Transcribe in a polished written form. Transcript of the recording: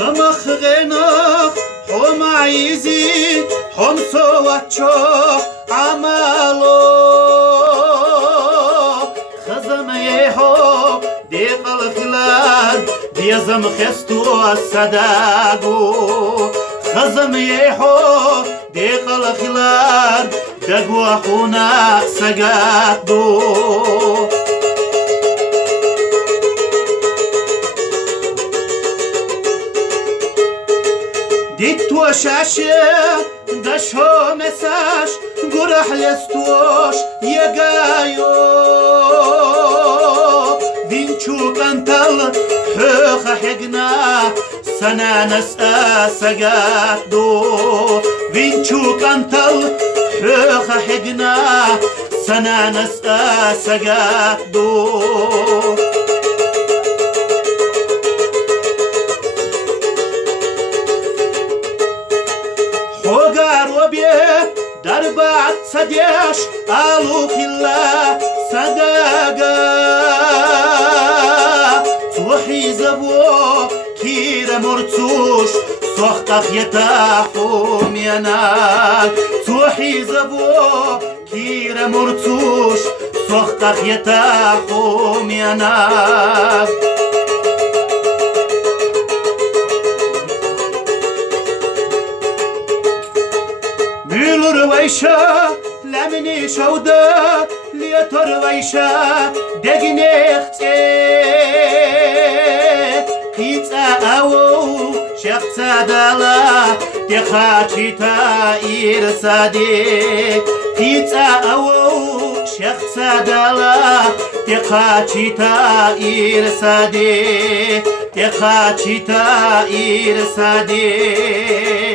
سمخ غنخ هم عيزي هم سواتشو عمالو خزم يهو ديق الخلال ديزم خستو السداقو خزم يهو ديق الخلال دقوا خونا سقاقو ديتو شاشة دشو مساش قرح لستوش يقايو دينشو كنتل حخ حقنا سنا نسأ سقاقو دينشو كنتل حخ حقنا سنا نسأ سقاقو خوغار وبيه دربات سديش آلو خلا صداقا توحي زبو كير مرتوش سوخ يتاحوم يناك توحي زبو كير مرتوش سوخ يتاحوم يناك ميلور ويشا لمني شودا ليتر ويشا دقنيختي قيتا أو شخصا دالا دخاتي تاير صديق قيتا أو شخصا دالا دخاتي تاير صديق دخاتي تاير صديق